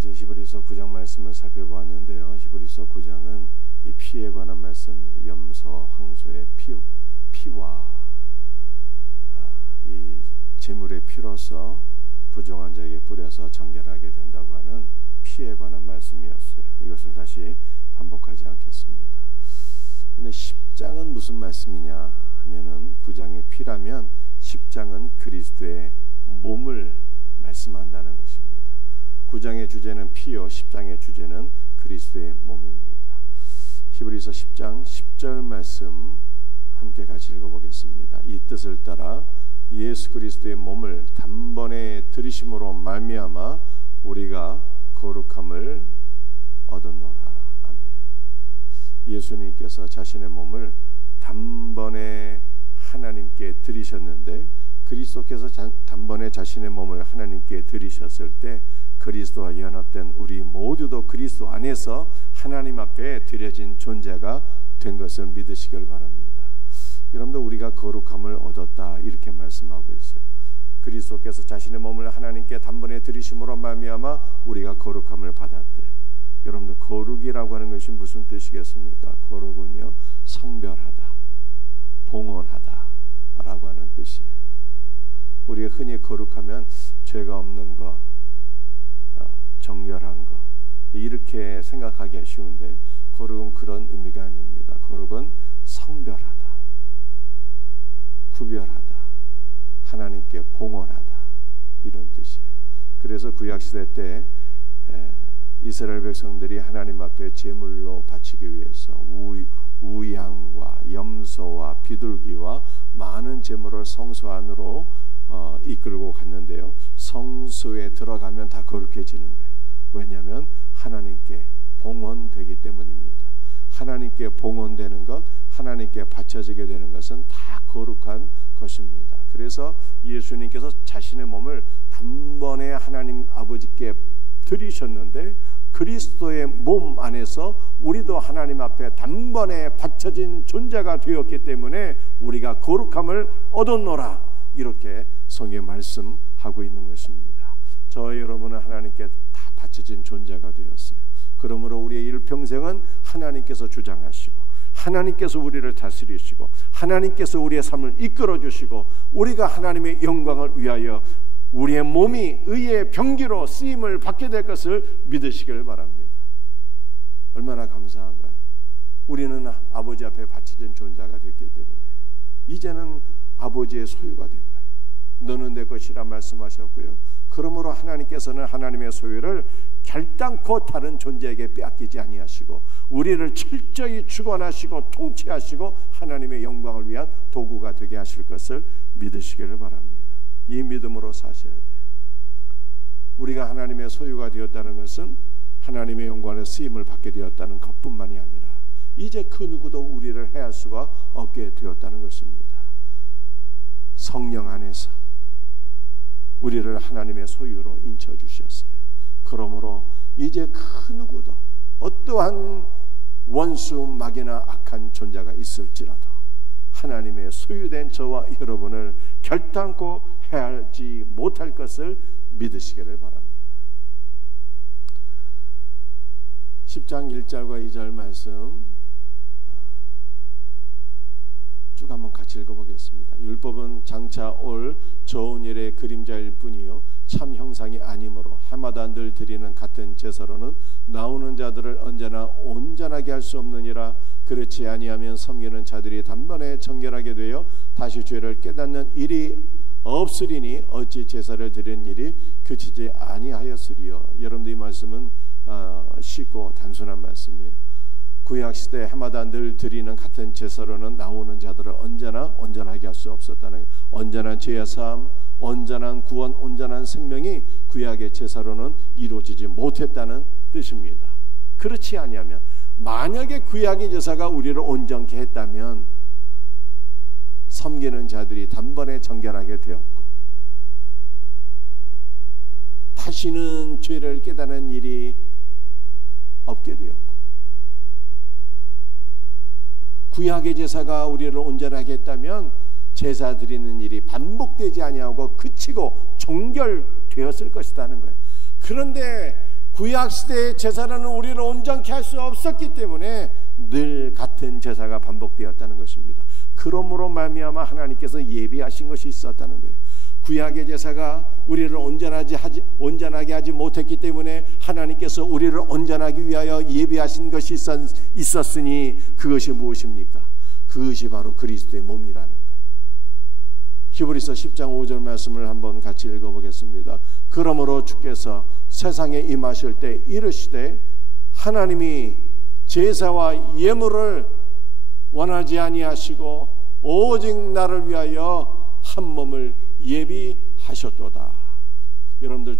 지금까지 히브리서 9장 말씀을 살펴보았는데요. 히브리서 9장은 이 피에 관한 말씀입니다. 염소, 황소의 피와 이 제물의 피로서 부정한 자에게 뿌려서 정결하게 된다고 하는 피에 관한 말씀이었어요. 이것을 다시 반복하지 않겠습니다. 그런데 10장은 무슨 말씀이냐 하면은 9장의 피라면 10장은 그리스도의 몸을 말씀한다는 것입니다. 9장의 주제는 피요, 10장의 주제는 그리스도의 몸입니다. 히브리서 10장 10절 말씀 함께 같이 읽어보겠습니다. 이 뜻을 따라 예수 그리스도의 몸을 단번에 들이심으로 말미암아 우리가 거룩함을 얻었노라. 아멘. 예수님께서 자신의 몸을 단번에 하나님께 드리셨는데, 그리스도께서 단번에 자신의 몸을 하나님께 드리셨을 때 그리스도와 연합된 우리 모두도 그리스도 안에서 하나님 앞에 드려진 존재가 된 것을 믿으시길 바랍니다. 여러분들, 우리가 거룩함을 얻었다 이렇게 말씀하고 있어요. 그리스도께서 자신의 몸을 하나님께 단번에 드리심으로 말미암아 우리가 거룩함을 받았대요. 여러분들, 거룩이라고 하는 것이 무슨 뜻이겠습니까? 거룩은요, 성별하다, 봉헌하다 라고 하는 뜻이에요. 우리가 흔히 거룩하면 죄가 없는 것, 정결한 것 이렇게 생각하기 쉬운데, 거룩은 그런 의미가 아닙니다. 거룩은 성별하다, 구별하다, 하나님께 봉헌하다 이런 뜻이에요. 그래서 구약시대 때 이스라엘 백성들이 하나님 앞에 제물로 바치기 위해서 우양과 염소와 비둘기와 많은 제물을 성소 안으로 이끌고 갔는데요, 성소에 들어가면 다 거룩해지는 거예요. 왜냐하면 하나님께 봉헌되기 때문입니다. 하나님께 봉헌되는 것, 하나님께 바쳐지게 되는 것은 다 거룩한 것입니다. 그래서 예수님께서 자신의 몸을 단번에 하나님 아버지께 드리셨는데, 그리스도의 몸 안에서 우리도 하나님 앞에 단번에 바쳐진 존재가 되었기 때문에 우리가 거룩함을 얻었노라 이렇게 성경에 말씀하고 있는 것입니다. 저 여러분은 하나님께 다 바쳐진 존재가 되었어요. 그러므로 우리의 일평생은 하나님께서 주장하시고, 하나님께서 우리를 다스리시고, 하나님께서 우리의 삶을 이끌어 주시고, 우리가 하나님의 영광을 위하여 우리의 몸이 의의 병기로 쓰임을 받게 될 것을 믿으시길 바랍니다. 얼마나 감사한가요? 우리는 아버지 앞에 바쳐진 존재가 됐기 때문에 이제는 아버지의 소유가 된 거예요. 너는 내 것이라 말씀하셨고요, 그러므로 하나님께서는 하나님의 소유를 결단코 다른 존재에게 빼앗기지 아니하시고 우리를 철저히 주관하시고 통치하시고 하나님의 영광을 위한 도구가 되게 하실 것을 믿으시기를 바랍니다. 이 믿음으로 사셔야 돼요. 우리가 하나님의 소유가 되었다는 것은 하나님의 영광의 쓰임을 받게 되었다는 것뿐만이 아니라 이제 그 누구도 우리를 해할 수가 없게 되었다는 것입니다. 성령 안에서 우리를 하나님의 소유로 인쳐주셨어요. 그러므로 이제 그 누구도 어떠한 원수 마귀나 악한 존재가 있을지라도 하나님의 소유된 저와 여러분을 결단코 해하지 못할 것을 믿으시기를 바랍니다. 10장 1절과 2절 말씀 쭉 한번 같이 읽어보겠습니다. 율법은 장차 올 좋은 일의 그림자일 뿐이요 참 형상이 아니므로 해마다 늘 드리는 같은 제사로는 나오는 자들을 언제나 온전하게 할 수 없느니라. 그렇지 아니하면 섬기는 자들이 단번에 정결하게 되어 다시 죄를 깨닫는 일이 없으리니 어찌 제사를 드리는 일이 그치지 아니하였으리요. 여러분들 이 말씀은 쉽고 단순한 말씀이에요. 구약시대 해마다 늘 드리는 같은 제사로는 나오는 자들을 언제나 온전하게 할 수 없었다는 거예요. 온전한 죄사함, 온전한 구원, 온전한 생명이 구약의 제사로는 이루어지지 못했다는 뜻입니다. 그렇지 아니하면, 만약에 구약의 제사가 우리를 온전케 했다면 섬기는 자들이 단번에 정결하게 되었고 다시는 죄를 깨닫는 일이 없게 되었고, 구약의 제사가 우리를 온전하게 했다면 제사 드리는 일이 반복되지 아니하고 그치고 종결되었을 것이라는 거예요. 그런데 구약시대의 제사는 우리를 온전케 할 수 없었기 때문에 늘 같은 제사가 반복되었다는 것입니다. 그러므로 말미암아 하나님께서 예비하신 것이 있었다는 거예요. 구약의 제사가 우리를 온전하게 하지 못했기 때문에 하나님께서 우리를 온전하기 위하여 예비하신 것이 있었으니 그것이 무엇입니까? 그것이 바로 그리스도의 몸이라는 거예요. 히브리서 10장 5절 말씀을 한번 같이 읽어보겠습니다. 그러므로 주께서 세상에 임하실 때 이르시되 하나님이 제사와 예물을 원하지 아니하시고 오직 나를 위하여 한 몸을 예비하셨도다. 여러분들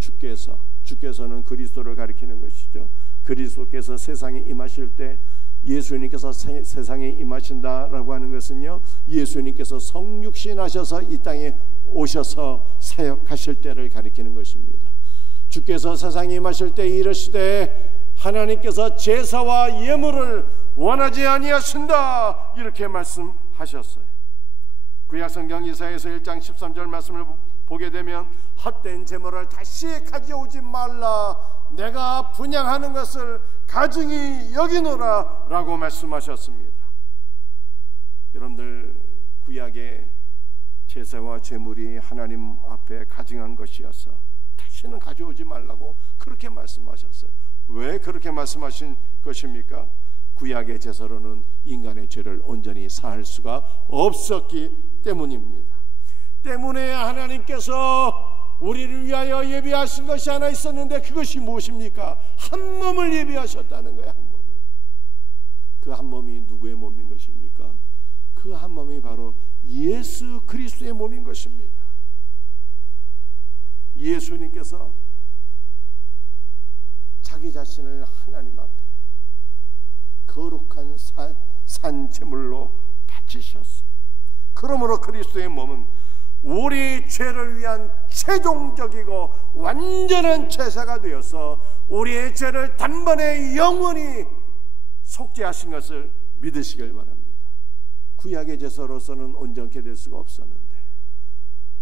주께서는 그리스도를 가리키는 것이죠. 그리스도께서 세상에 임하실 때 예수님께서 세상에 임하신다라고 하는 것은요, 예수님께서 성육신하셔서 이 땅에 오셔서 사역하실 때를 가리키는 것입니다. 주께서 세상에 임하실 때 이르시되 하나님께서 제사와 예물을 원하지 아니하신다 이렇게 말씀하셨어요. 구약성경 이사야서 1장 13절 말씀을 보게 되면 헛된 제물을 다시 가져오지 말라 내가 분향하는 것을 가증히 여기노라 라고 말씀하셨습니다. 여러분들 구약의 제사와 제물이 하나님 앞에 가증한 것이어서 다시는 가져오지 말라고 그렇게 말씀하셨어요. 왜 그렇게 말씀하신 것입니까? 구약의 제사로는 인간의 죄를 온전히 사할 수가 없었기 때문입니다. 때문에 하나님께서 우리를 위하여 예비하신 것이 하나 있었는데 그것이 무엇입니까? 한 몸을 예비하셨다는 거예요. 한 몸을. 그 한 몸이 누구의 몸인 것입니까? 그 한 몸이 바로 예수 그리스도의 몸인 것입니다. 예수님께서 자기 자신을 하나님 앞에 거룩한 산 제물로 바치셨어요. 그러므로 그리스도의 몸은 우리 죄를 위한 최종적이고 완전한 제사가 되어서 우리의 죄를 단번에 영원히 속죄하신 것을 믿으시길 바랍니다. 구약의 제사로서는 온전케 될 수가 없었는데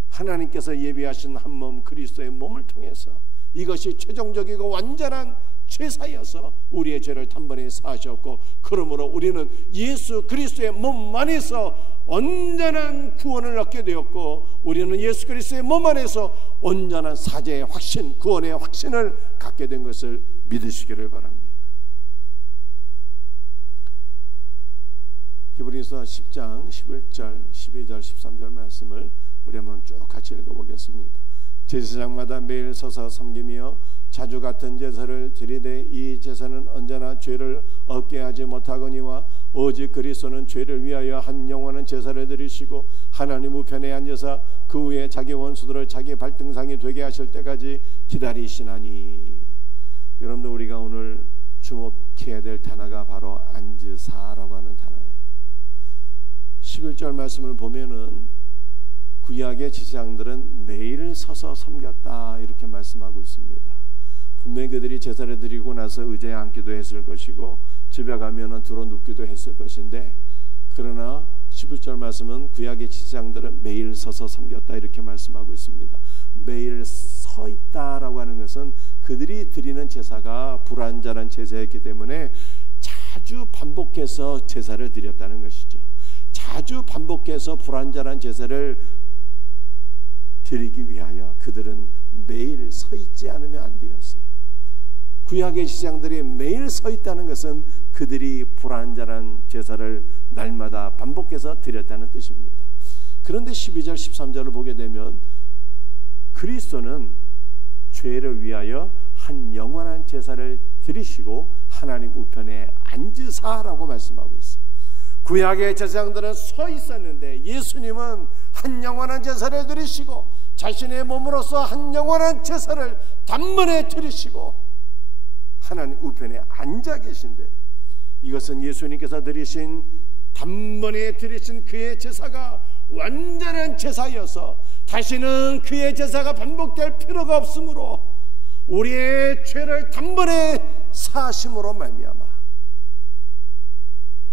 하나님께서 예비하신 한 몸 그리스도의 몸을 통해서 이것이 최종적이고 완전한 제사여서 우리의 죄를 단번에 사하셨고, 그러므로 우리는 예수 그리스도의 몸 안에서 온전한 구원을 얻게 되었고, 우리는 예수 그리스도의 몸 안에서 온전한 사죄의 확신, 구원의 확신을 갖게 된 것을 믿으시기를 바랍니다. 히브리서 10장 11절, 12절, 13절 말씀을 우리 한번 쭉 같이 읽어보겠습니다. 제사장마다 매일 서서 섬기며 자주 같은 제사를 드리되 이 제사는 언제나 죄를 얻게 하지 못하거니와 오직 그리스도는 죄를 위하여 한 영원한 제사를 드리시고 하나님 우편에 앉아서 그 후에 자기 원수들을 자기 발등상이 되게 하실 때까지 기다리시나니. 여러분들, 우리가 오늘 주목해야 될 단어가 바로 앉으사라고 하는 단어예요. 11절 말씀을 보면은 구약의 제사장들은 매일 서서 섬겼다 이렇게 말씀하고 있습니다. 분명히 그들이 제사를 드리고 나서 의자에 앉기도 했을 것이고 집에 가면은 들어 눕기도 했을 것인데, 그러나 11절 말씀은 구약의 제사장들은 매일 서서 섬겼다 이렇게 말씀하고 있습니다. 매일 서 있다라고 하는 것은 그들이 드리는 제사가 불완전한 제사였기 때문에 자주 반복해서 제사를 드렸다는 것이죠. 자주 반복해서 불완전한 제사를 드리기 위하여 그들은 매일 서 있지 않으면 안 되었어요. 구약의 제사장들이 매일 서 있다는 것은 그들이 불완전한 제사를 날마다 반복해서 드렸다는 뜻입니다. 그런데 12절 13절을 보게 되면 그리스도는 죄를 위하여 한 영원한 제사를 드리시고 하나님 우편에 앉으사라고 말씀하고 있어요. 구약의 제사장들은 서 있었는데 예수님은 한 영원한 제사를 드리시고 자신의 몸으로서 한 영원한 제사를 단번에 드리시고 하나님 우편에 앉아 계신데, 이것은 예수님께서 드리신 단번에 드리신 그의 제사가 완전한 제사여서 다시는 그의 제사가 반복될 필요가 없으므로 우리의 죄를 단번에 사하심으로 말미암아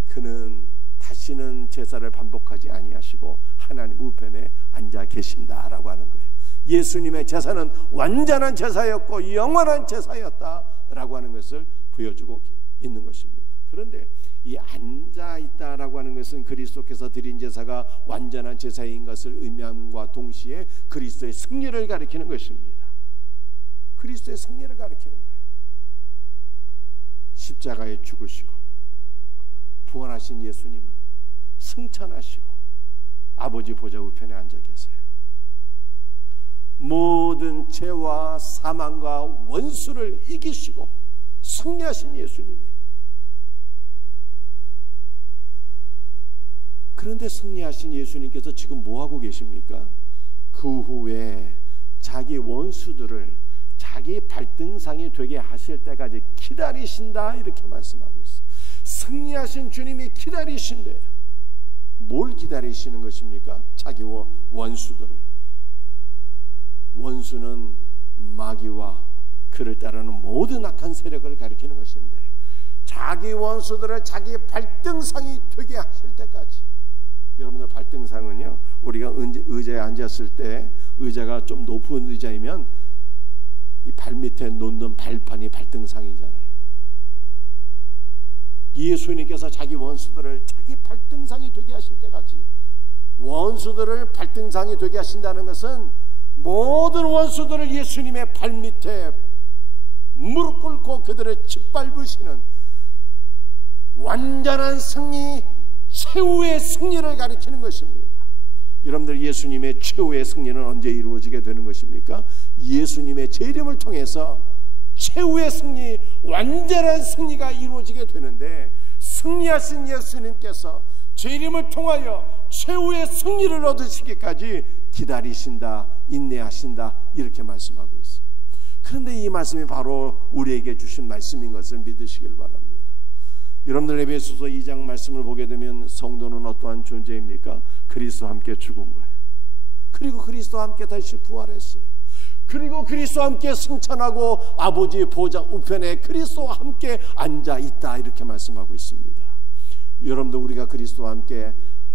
그는 다시는 제사를 반복하지 아니하시고 하나님 우편에 앉아 계신다라고 하는 거예요. 예수님의 제사는 완전한 제사였고 영원한 제사였다. 있다라고 하는 것을 보여주고 있는 것입니다. 그런데 이 앉아 있다라고 하는 것은 그리스도께서 드린 제사가 완전한 제사인 것을 의미함과 동시에 그리스도의 승리를 가리키는 것입니다. 그리스도의 승리를 가리키는 거예요. 십자가에 죽으시고 부활하신 예수님은 승천하시고 아버지 보좌 우편에 앉아 계세요. 모든 죄와 사망과 원수를 이기시고 승리하신 예수님이에요. 그런데 승리하신 예수님께서 지금 뭐하고 계십니까? 그 후에 자기 원수들을 자기 발등상이 되게 하실 때까지 기다리신다, 이렇게 말씀하고 있어요. 승리하신 주님이 기다리신대요. 뭘 기다리시는 것입니까? 자기 원수들을. 원수는 마귀와 그를 따르는 모든 악한 세력을 가리키는 것인데, 자기 원수들을 자기 발등상이 되게 하실 때까지. 여러분들 발등상은요, 우리가 의자에 앉았을 때 의자가 좀 높은 의자이면 이 발밑에 놓는 발판이 발등상이잖아요. 예수님께서 자기 원수들을 자기 발등상이 되게 하실 때까지, 원수들을 발등상이 되게 하신다는 것은 모든 원수들을 예수님의 발밑에 무릎 꿇고 그들을 짓밟으시는 완전한 승리, 최후의 승리를 가리키는 것입니다. 여러분들, 예수님의 최후의 승리는 언제 이루어지게 되는 것입니까? 예수님의 재림을 통해서 최후의 승리, 완전한 승리가 이루어지게 되는데, 승리하신 예수님께서 재림을 통하여 최후의 승리를 얻으시기까지 기다리신다, 인내하신다, 이렇게 말씀하고 있어요. 그런데 이 말씀이 바로 우리에게 주신 말씀인 것을 믿으시길 바랍니다. 여러분들, 에베소서 2장 말씀을 보게 되면 성도는 어떠한 존재입니까? 그리스도와 함께 죽은 거예요. 그리고 그리스도와 함께 다시 부활했어요. 그리고 그리스도와 함께 승천하고 아버지 보좌 우편에 그리스도와 함께 앉아 있다, 이렇게 말씀하고 있습니다. 여러분들, 우리가 그리스도와 함께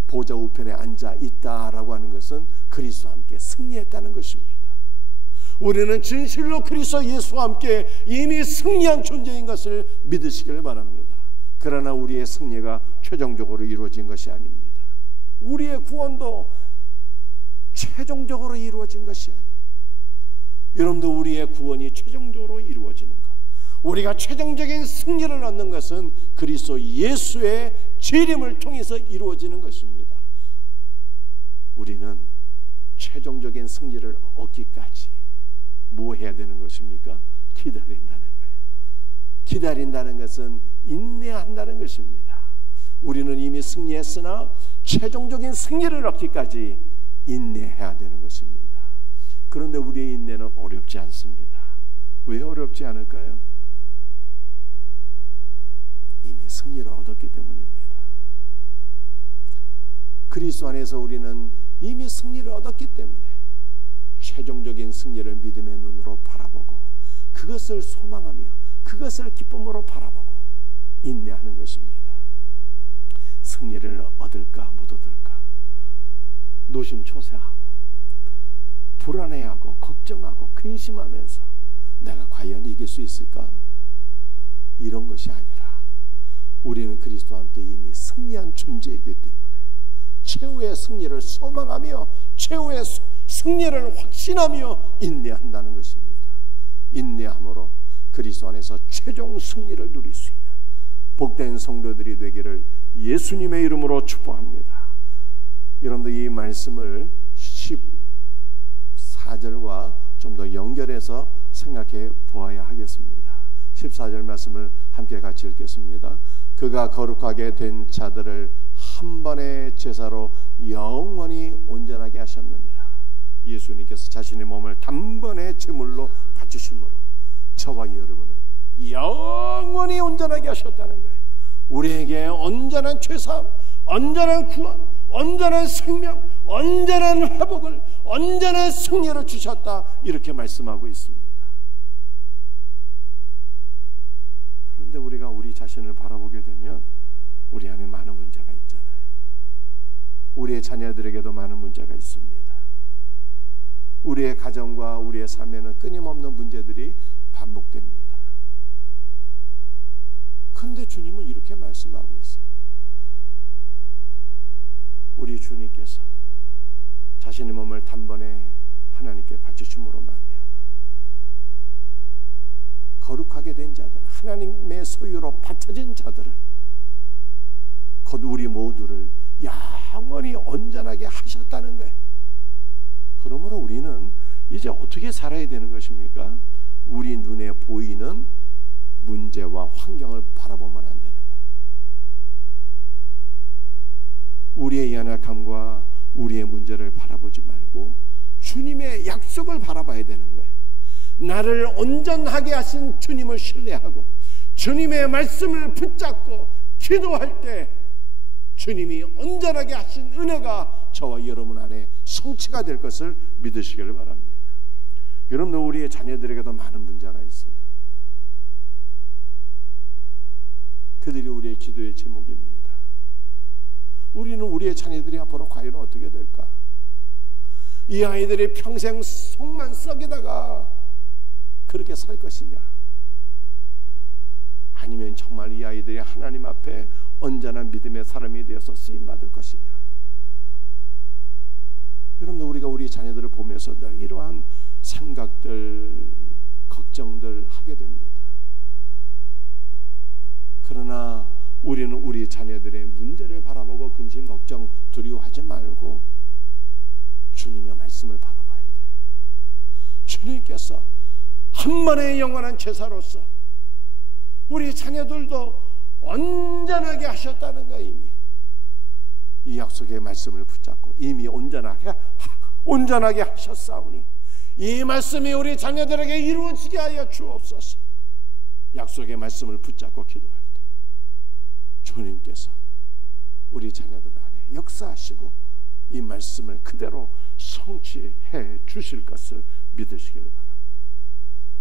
보좌 우편에 앉아 있다라고 하는 것은 그리스도와 함께 승리했다는 것입니다. 우리는 진실로 그리스도 예수와 함께 이미 승리한 존재인 것을 믿으시길 바랍니다. 그러나 우리의 승리가 최종적으로 이루어진 것이 아닙니다. 우리의 구원도 최종적으로 이루어진 것이 아니에요. 여러분들, 우리의 구원이 최종적으로 이루어지는 것, 우리가 최종적인 승리를 얻는 것은 그리스도 예수의 재림을 통해서 이루어지는 것입니다. 우리는 최종적인 승리를 얻기까지 뭐 해야 되는 것입니까? 기다린다는 거예요. 기다린다는 것은 인내한다는 것입니다. 우리는 이미 승리했으나 최종적인 승리를 얻기까지 인내해야 되는 것입니다. 그런데 우리의 인내는 어렵지 않습니다. 왜 어렵지 않을까요? 이미 승리를 얻었기 때문입니다. 그리스도 안에서 우리는 이미 승리를 얻었기 때문에 최종적인 승리를 믿음의 눈으로 바라보고 그것을 소망하며 그것을 기쁨으로 바라보고 인내하는 것입니다. 승리를 얻을까 못 얻을까 노심초사하고 불안해하고 걱정하고 근심하면서 내가 과연 이길 수 있을까? 이런 것이 아니라 우리는 그리스도와 함께 이미 승리한 존재이기 때문에 최후의 승리를 소망하며 최후의 승리를 확신하며 인내한다는 것입니다. 인내함으로 그리스도 안에서 최종 승리를 누릴 수 있는 복된 성도들이 되기를 예수님의 이름으로 축복합니다. 여러분들, 이 말씀을 14절과 좀 더 연결해서 생각해 보아야 하겠습니다. 14절 말씀을 함께 같이 읽겠습니다. 그가 거룩하게 된 자들을 한 번의 제사로 영원히 온전하게 하셨느니라. 예수님께서 자신의 몸을 단번에 제물로 바치심으로 저와 여러분을 영원히 온전하게 하셨다는 거예요. 우리에게 온전한 죄사함, 온전한 구원, 온전한 생명, 온전한 회복을, 온전한 승리를 주셨다, 이렇게 말씀하고 있습니다. 그런데 우리가 우리 자신을 바라보게 되면 우리 안에 많은 문제가 있잖아요. 우리의 자녀들에게도 많은 문제가 있습니다. 우리의 가정과 우리의 삶에는 끊임없는 문제들이 반복됩니다. 그런데 주님은 이렇게 말씀하고 있어요. 우리 주님께서 자신의 몸을 단번에 하나님께 바치심으로 말미암아 거룩하게 된 자들, 하나님의 소유로 바쳐진 자들을, 곧 우리 모두를 영원히 온전하게 하셨다는 거예요. 그러므로 우리는 이제 어떻게 살아야 되는 것입니까? 우리 눈에 보이는 문제와 환경을 바라보면 안 되는 거예요. 우리의 연약함과 우리의 문제를 바라보지 말고 주님의 약속을 바라봐야 되는 거예요. 나를 온전하게 하신 주님을 신뢰하고 주님의 말씀을 붙잡고 기도할 때 주님이 온전하게 하신 은혜가 저와 여러분 안에 성취가 될 것을 믿으시길 바랍니다. 여러분들, 우리의 자녀들에게도 많은 문제가 있어요. 그들이 우리의 기도의 제목입니다. 우리는 우리의 자녀들이 앞으로 과연 어떻게 될까? 이 아이들이 평생 속만 썩이다가 그렇게 살 것이냐, 아니면 정말 이 아이들이 하나님 앞에 온전한 믿음의 사람이 되어서 쓰임받을 것이냐. 여러분들, 우리가 우리 자녀들을 보면서 이러한 생각들, 걱정들 하게 됩니다. 그러나 우리는 우리 자녀들의 문제를 바라보고 근심, 걱정, 두려워하지 말고 주님의 말씀을 바라봐야 돼요. 주님께서 한 번의 영원한 제사로서 우리 자녀들도 온전하게 하셨다는 거예요. 이미 이 약속의 말씀을 붙잡고 이미 온전하게 하셨사오니 이 말씀이 우리 자녀들에게 이루어지게 하여 주옵소서. 약속의 말씀을 붙잡고 기도할 때 주님께서 우리 자녀들 안에 역사하시고 이 말씀을 그대로 성취해 주실 것을 믿으시길 바랍니다.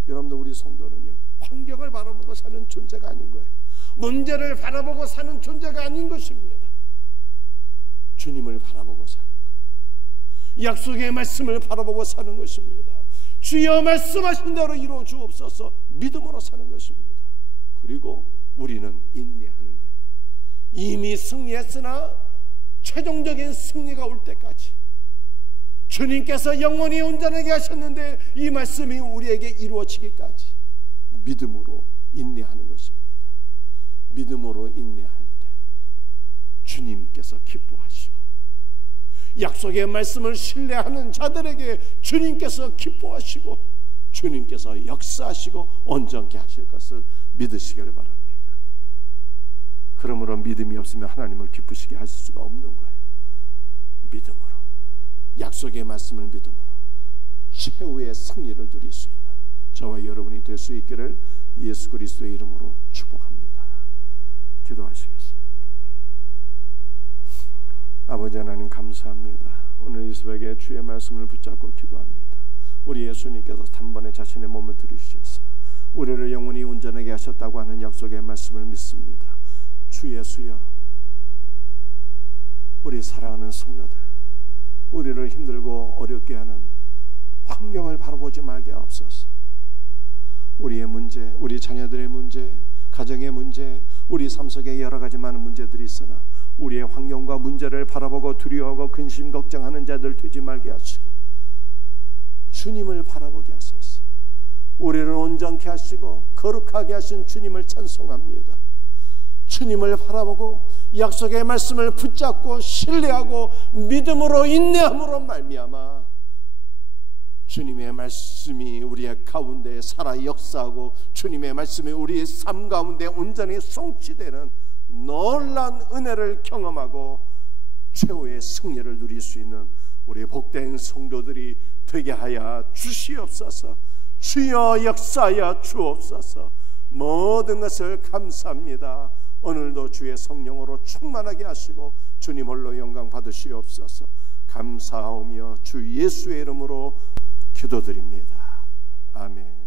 여러분들, 우리 성도는요, 환경을 바라보고 사는 존재가 아닌 거예요. 문제를 바라보고 사는 존재가 아닌 것입니다. 주님을 바라보고 사는 거예요. 약속의 말씀을 바라보고 사는 것입니다. 주여 말씀하신 대로 이루어 주옵소서 믿음으로 사는 것입니다. 그리고 우리는 인내하는 거예요. 이미 승리했으나 최종적인 승리가 올 때까지 주님께서 영원히 온전하게 하셨는데 이 말씀이 우리에게 이루어지기까지 믿음으로 인내하는 것입니다. 믿음으로 인내할 때 주님께서 기뻐하시고 약속의 말씀을 신뢰하는 자들에게 주님께서 기뻐하시고 주님께서 역사하시고 온전케 하실 것을 믿으시길 바랍니다. 그러므로 믿음이 없으면 하나님을 기쁘시게 할 수가 없는 거예요. 믿음으로, 약속의 말씀을 믿음으로 최후의 승리를 누릴 수 있는 저와 여러분이 될 수 있기를 예수 그리스도의 이름으로 축복합니다. 기도하시겠습니다. 아버지 하나님, 감사합니다. 오늘 이 새벽에 주의 말씀을 붙잡고 기도합니다. 우리 예수님께서 단번에 자신의 몸을 들이주셔서 우리를 영원히 온전하게 하셨다고 하는 약속의 말씀을 믿습니다. 주 예수여, 우리 사랑하는 성도들, 우리를 힘들고 어렵게 하는 환경을 바라보지 말게 하옵소서. 우리의 문제, 우리 자녀들의 문제, 가정의 문제, 우리 삶 속에 여러 가지 많은 문제들이 있으나 우리의 환경과 문제를 바라보고 두려워하고 근심 걱정하는 자들 되지 말게 하시고 주님을 바라보게 하소서. 우리를 온전케 하시고 거룩하게 하신 주님을 찬송합니다. 주님을 바라보고 약속의 말씀을 붙잡고 신뢰하고 믿음으로 인내함으로 말미암아 주님의 말씀이 우리의 가운데 살아 역사하고 주님의 말씀이 우리의 삶 가운데 온전히 성취되는 놀라운 은혜를 경험하고 최후의 승리를 누릴 수 있는 우리 복된 성도들이 되게 하여 주시옵소서. 주여 역사하여 주옵소서. 모든 것을 감사합니다. 오늘도 주의 성령으로 충만하게 하시고 주님 홀로 영광 받으시옵소서. 감사하오며 주 예수의 이름으로 기도드립니다. 아멘.